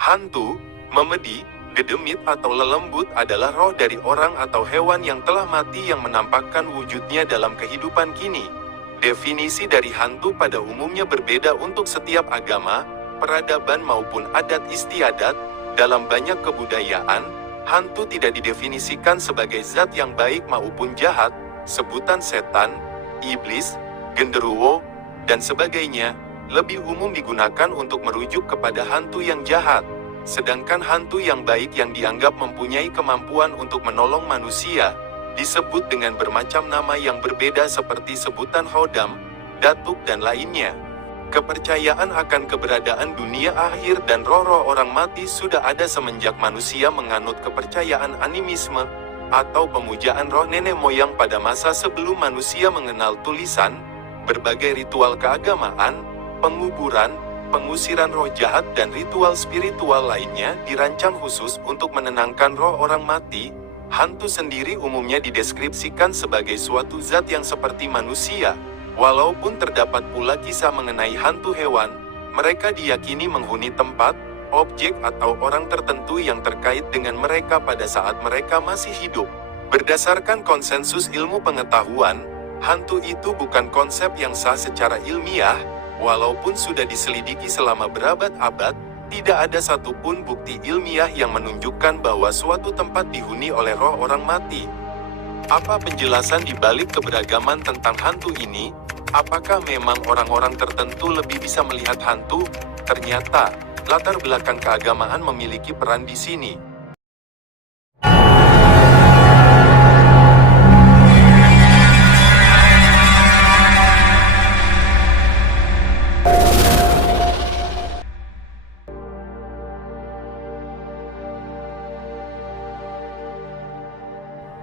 Hantu, memedi, gedemit atau lelembut adalah roh dari orang atau hewan yang telah mati yang menampakkan wujudnya dalam kehidupan kini. Definisi dari hantu pada umumnya berbeda untuk setiap agama, peradaban maupun adat istiadat. Dalam banyak kebudayaan, hantu tidak didefinisikan sebagai zat yang baik maupun jahat, sebutan setan, iblis, genderuwo, dan sebagainya, lebih umum digunakan untuk merujuk kepada hantu yang jahat. Sedangkan hantu yang baik yang dianggap mempunyai kemampuan untuk menolong manusia, disebut dengan bermacam nama yang berbeda seperti sebutan Hodam, Datuk dan lainnya. Kepercayaan akan keberadaan dunia akhir dan roh-roh orang mati sudah ada semenjak manusia menganut kepercayaan animisme, atau pemujaan roh nenek moyang pada masa sebelum manusia mengenal tulisan. Berbagai ritual keagamaan, penguburan, pengusiran roh jahat dan ritual spiritual lainnya dirancang khusus untuk menenangkan roh orang mati. Hantu sendiri umumnya dideskripsikan sebagai suatu zat yang seperti manusia. Walaupun terdapat pula kisah mengenai hantu hewan, mereka diyakini menghuni tempat, objek atau orang tertentu yang terkait dengan mereka pada saat mereka masih hidup. Berdasarkan konsensus ilmu pengetahuan, hantu itu bukan konsep yang sah secara ilmiah. Walaupun sudah diselidiki selama berabad-abad, tidak ada satupun bukti ilmiah yang menunjukkan bahwa suatu tempat dihuni oleh roh orang mati. Apa penjelasan di balik keberagaman tentang hantu ini? Apakah memang orang-orang tertentu lebih bisa melihat hantu? Ternyata, latar belakang keagamaan memiliki peran di sini.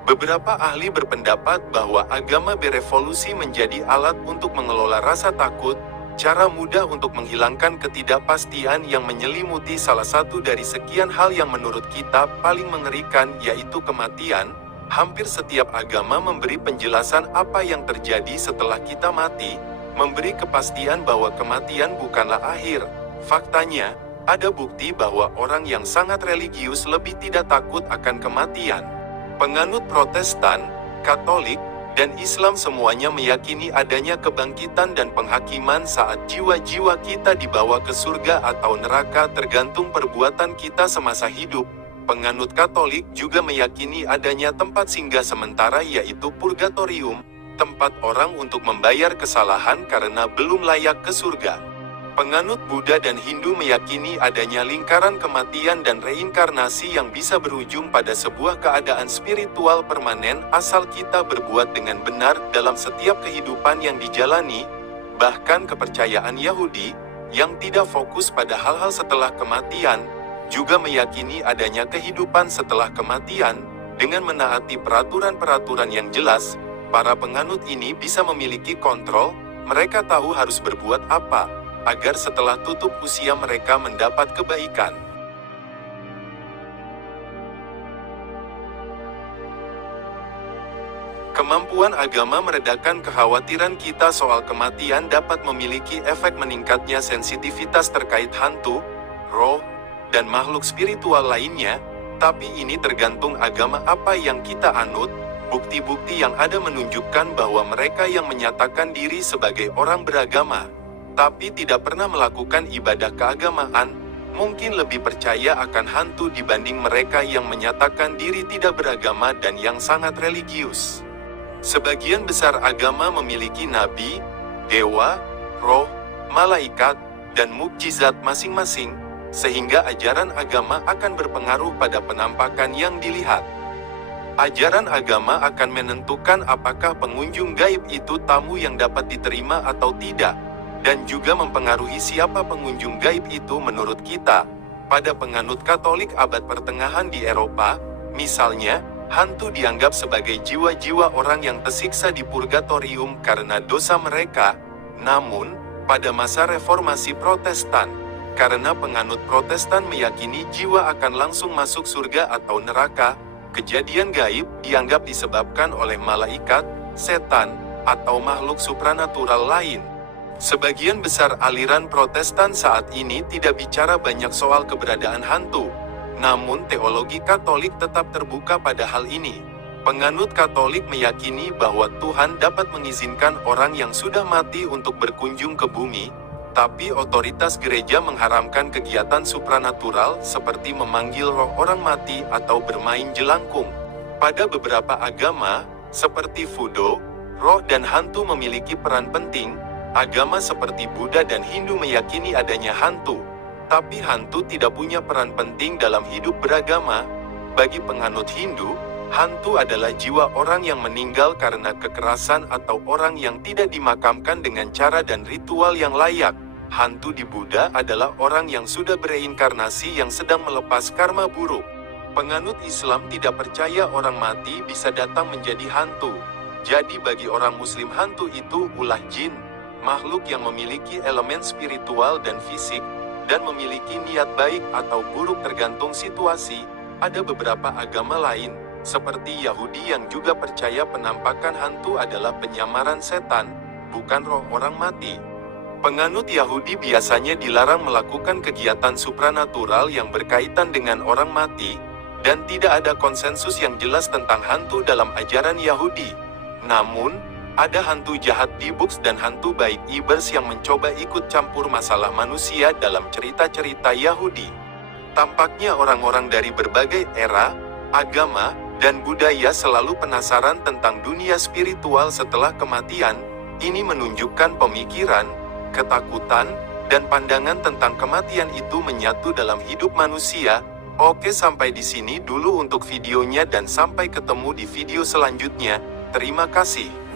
Beberapa ahli berpendapat bahwa agama berevolusi menjadi alat untuk mengelola rasa takut, cara mudah untuk menghilangkan ketidakpastian yang menyelimuti salah satu dari sekian hal yang menurut kita paling mengerikan, yaitu kematian. Hampir setiap agama memberi penjelasan apa yang terjadi setelah kita mati, memberi kepastian bahwa kematian bukanlah akhir. Faktanya, ada bukti bahwa orang yang sangat religius lebih tidak takut akan kematian. Penganut Protestan, Katolik, dan Islam semuanya meyakini adanya kebangkitan dan penghakiman saat jiwa-jiwa kita dibawa ke surga atau neraka tergantung perbuatan kita semasa hidup. Penganut Katolik juga meyakini adanya tempat singgah sementara yaitu purgatorium, tempat orang untuk membayar kesalahan karena belum layak ke surga. Penganut Buddha dan Hindu meyakini adanya lingkaran kematian dan reinkarnasi yang bisa berujung pada sebuah keadaan spiritual permanen asal kita berbuat dengan benar dalam setiap kehidupan yang dijalani. Bahkan kepercayaan Yahudi, yang tidak fokus pada hal-hal setelah kematian, juga meyakini adanya kehidupan setelah kematian. Dengan menaati peraturan-peraturan yang jelas, para penganut ini bisa memiliki kontrol. Mereka tahu harus berbuat apa agar setelah tutup usia mereka mendapat kebaikan. Kemampuan agama meredakan kekhawatiran kita soal kematian dapat memiliki efek meningkatnya sensitivitas terkait hantu, roh, dan makhluk spiritual lainnya, tapi ini tergantung agama apa yang kita anut. Bukti-bukti yang ada menunjukkan bahwa mereka yang menyatakan diri sebagai orang beragama, tapi tidak pernah melakukan ibadah keagamaan, mungkin lebih percaya akan hantu dibanding mereka yang menyatakan diri tidak beragama dan yang sangat religius. Sebagian besar agama memiliki nabi, dewa, roh, malaikat, dan mukjizat masing-masing, sehingga ajaran agama akan berpengaruh pada penampakan yang dilihat. Ajaran agama akan menentukan apakah pengunjung gaib itu tamu yang dapat diterima atau tidak, dan juga mempengaruhi siapa pengunjung gaib itu menurut kita. Pada penganut Katolik abad pertengahan di Eropa, misalnya, hantu dianggap sebagai jiwa-jiwa orang yang tersiksa di purgatorium karena dosa mereka. Namun, pada masa reformasi Protestan, karena penganut Protestan meyakini jiwa akan langsung masuk surga atau neraka, kejadian gaib dianggap disebabkan oleh malaikat, setan, atau makhluk supranatural lain. Sebagian besar aliran Protestan saat ini tidak bicara banyak soal keberadaan hantu. Namun teologi Katolik tetap terbuka pada hal ini. Penganut Katolik meyakini bahwa Tuhan dapat mengizinkan orang yang sudah mati untuk berkunjung ke bumi, tapi otoritas gereja mengharamkan kegiatan supranatural seperti memanggil roh orang mati atau bermain jelangkung. Pada beberapa agama, seperti Voodoo, roh dan hantu memiliki peran penting. Agama seperti Buddha dan Hindu meyakini adanya hantu, tapi hantu tidak punya peran penting dalam hidup beragama. Bagi penganut Hindu, hantu adalah jiwa orang yang meninggal karena kekerasan atau orang yang tidak dimakamkan dengan cara dan ritual yang layak. Hantu di Buddha adalah orang yang sudah bereinkarnasi yang sedang melepas karma buruk. Penganut Islam tidak percaya orang mati bisa datang menjadi hantu. Jadi bagi orang Muslim hantu itu ulah jin, makhluk yang memiliki elemen spiritual dan fisik, dan memiliki niat baik atau buruk tergantung situasi. Ada beberapa agama lain, seperti Yahudi yang juga percaya penampakan hantu adalah penyamaran setan, bukan roh orang mati. Penganut Yahudi biasanya dilarang melakukan kegiatan supranatural yang berkaitan dengan orang mati, dan tidak ada konsensus yang jelas tentang hantu dalam ajaran Yahudi. Namun, ada hantu jahat di Books dan hantu baik Ibers yang mencoba ikut campur masalah manusia dalam cerita-cerita Yahudi. Tampaknya orang-orang dari berbagai era, agama, dan budaya selalu penasaran tentang dunia spiritual setelah kematian. Ini menunjukkan pemikiran, ketakutan, dan pandangan tentang kematian itu menyatu dalam hidup manusia. Oke, sampai di sini dulu untuk videonya dan sampai ketemu di video selanjutnya. Terima kasih.